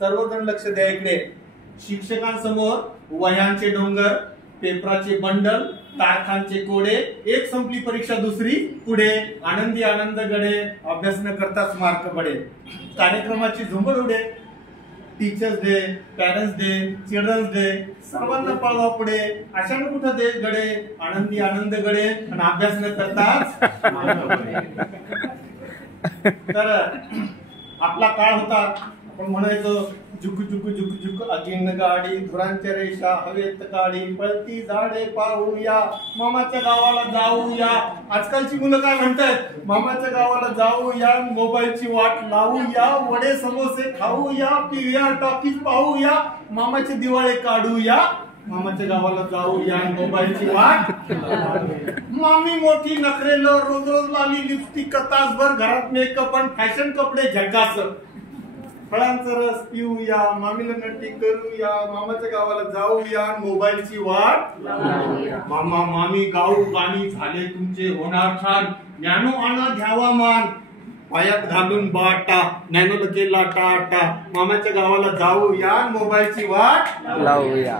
सर्वजण लक्ष द्या इकडे. शिक्षकांसमोर वह्यांचे डोंगर, पेपराचे बंडल, तारखांचे कोडे, एक संपली परीक्षा दुसरी पुढे, आनंदी आनंद गडे, अभ्यास न करताच मार्क पडे. कार्यक्रमाची झुंबड उडे. Teachers day, parents day, children's day, सर्वांना पळवा पुढे. अशानं कुठं दे गडे, आनंदी आनंद गडे आणि अभ्यास न करताच मार्क पडे. तर आपला काळ होता, आपण म्हणायचो झुक झुक झुक झुक अगिन गाडी, धुरांच्या रेषा हवेत काढी, पळती झाडे पाहूया, मामाच्या गावाला जाऊया. आजकालची मुलं काय म्हणतात, मामाच्या गावाला जाऊया, मोबाईलची वाट लावूया, वडे समोसे खाऊया, पिऊया, टॉकीज पाहूया, मामाचे दिवाळे काढूया, मामाच्या गावाला जाऊया, मोबाईलची वाट. मामी मोठी नखरेलो, रोज रोज लाली लिपस्टिक, तासभर घरात मेकअप आणि फॅशन कपडे झकास. फळांचा रस पिऊया, मामीला नट्टी करूया, मामाच्या गावाला जाऊया, मोबाईलची वाट. मामा मामी गाऊ गाणी झाले तुमचे होणार छान, ज्ञानो आणा घ्यावा मान, पायात घालून बाटा, ज्ञानोला केला टाटा, मामाच्या गावाला जाऊया, मोबाईलची वाट लावूया.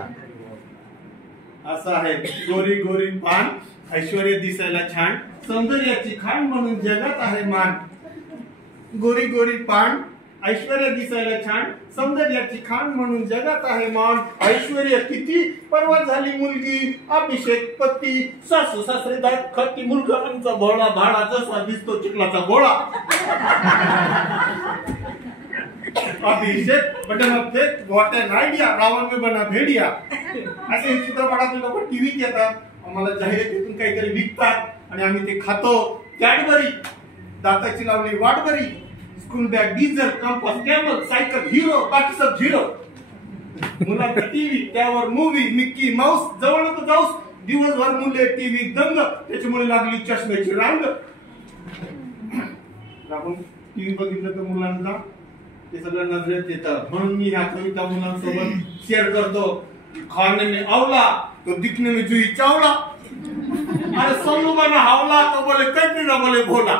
असं आहे. गोरी गोरी पान, ऐश्वर्य दिसायला छान, सौंदर्याची खाण म्हणून जगात आहे मान. गोरी गोरी पान, ऐश्वर्य दिसायला छान, सौंदर्याची खाण म्हणून जगात आहे मान. ऐश्वर्य किती, परवा झाली मुलगी, अभिषेक पती, सासू सासरे दात खती, मुलगा आमचा भोळा भाडा, जसा दिसतो चिखलाचा गोळा. अभिषेक बटन फेक, व्हॉट एन आयडिया, रावण में बना भेडिया. असे चित्रपटातले लोक टीव्हीत येतात, आम्हाला जाहिरातीतून काहीतरी विकतात आणि आम्ही ते खातो. कॅडबरी, दाताची लावली वाटबरी, school bag diesel, compass camel, cycle Hero, बाकी सब झिरो. मुलांचा टीव्ही, त्यावर मूवी, मिक्की माऊस, जवळ नको जाऊस, दिवसभर मुले टीव्ही दंग, त्याच्यामुळे लागली चष्म्याची रांग. आपण टीव्ही बघितलं तर मुलांना ते सगळं नजरेत येतं. म्हणून मी ह्या कविता मुलांसोबत शेअर करतो. खाने में आवला तो दिखने में जुई चावला, अरे सल्लू बना हावला तो बोले कैसे ना बोले भोला,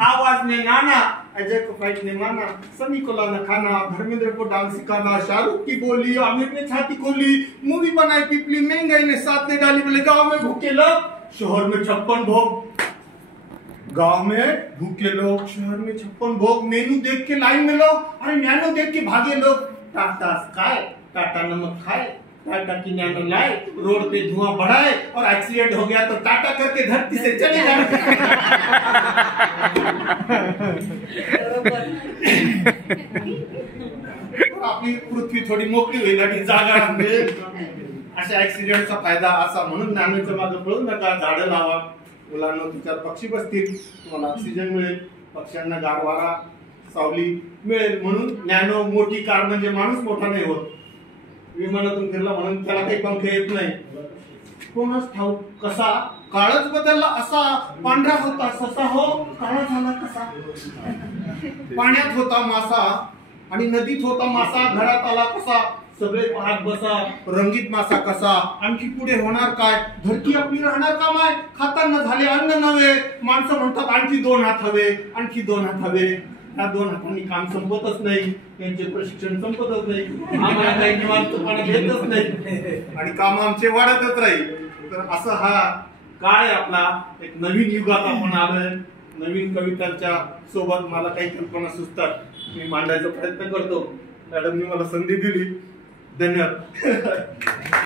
आवाज में नाना, अजय को फाइट ने माना, सनी को लाना खाना, धर्मेंद्र को डांस सिखाना, शाहरुख की बोली, आमिर ने छाती खोली, मूवी बनाई पिपली, महंगाई ने साथ ने डाली, बोले गांव में भूखे लोग, शहर में 56 भोग. गांव में भूखे लोग, शहर में 56 भोग. मेनू देख के लाइन में लोग, अरे नैनो देख के भागे लोग. टाटा स्काई, टाटा नमक खाए, टाटा की नैनो लाए, रोड पे धुआं बढ़ाए, और एक्सीडेंट हो गया तो टाटा करके धरती से चले जाए. आपली पृथ्वी थोडी मोकळी होईल आणि जागा मिळेल. अशा ऍक्सिडेंटचा फायदा असा. म्हणून नॅनोच्या मागे पळू नका, झाडं लावा. मुलांना तुमच्यावर पक्षी बसतील, तुम्हाला ऑक्सिजन मिळेल, पक्ष्यांना गारवारा सावली मिळेल. म्हणून नॅनो मोठी कार म्हणजे माणूस मोठा नाही होत. विमानातून फिरला म्हणून त्याला काही पंख येत नाही. कोणच ठाऊक कसा काळच बदलला असा, पांढरा होता ससा हो काळा झाला कसा. पाण्यात होता मासा आणि नदीत होता मासा, घरात आला कसा, सगळे पाहत बसा, रंगीत मासा कसा. आणखी पुढे होणार काय, धरती आपली राहणार का माय, खाताना झाले अन्न नव्हे, माणसं म्हणतात आणखी 2 हात हवे, आणखी 2 हात हवे. या 2 हातांनी काम संपतच नाही, त्यांचे प्रशिक्षण संपतच नाही, आम्हाला काही निवांतपणे घेतच नाही आणि काम आमचे वाढतच राहील. तर असा हा काळ आहे आपला. एक नवीन युगात आपण आलोय. नवीन कवितांच्या सोबत मला काही कल्पना सुचतात, मी मांडायचा प्रयत्न करतो. मॅडमनी मला संधी दिली. धन्यवाद.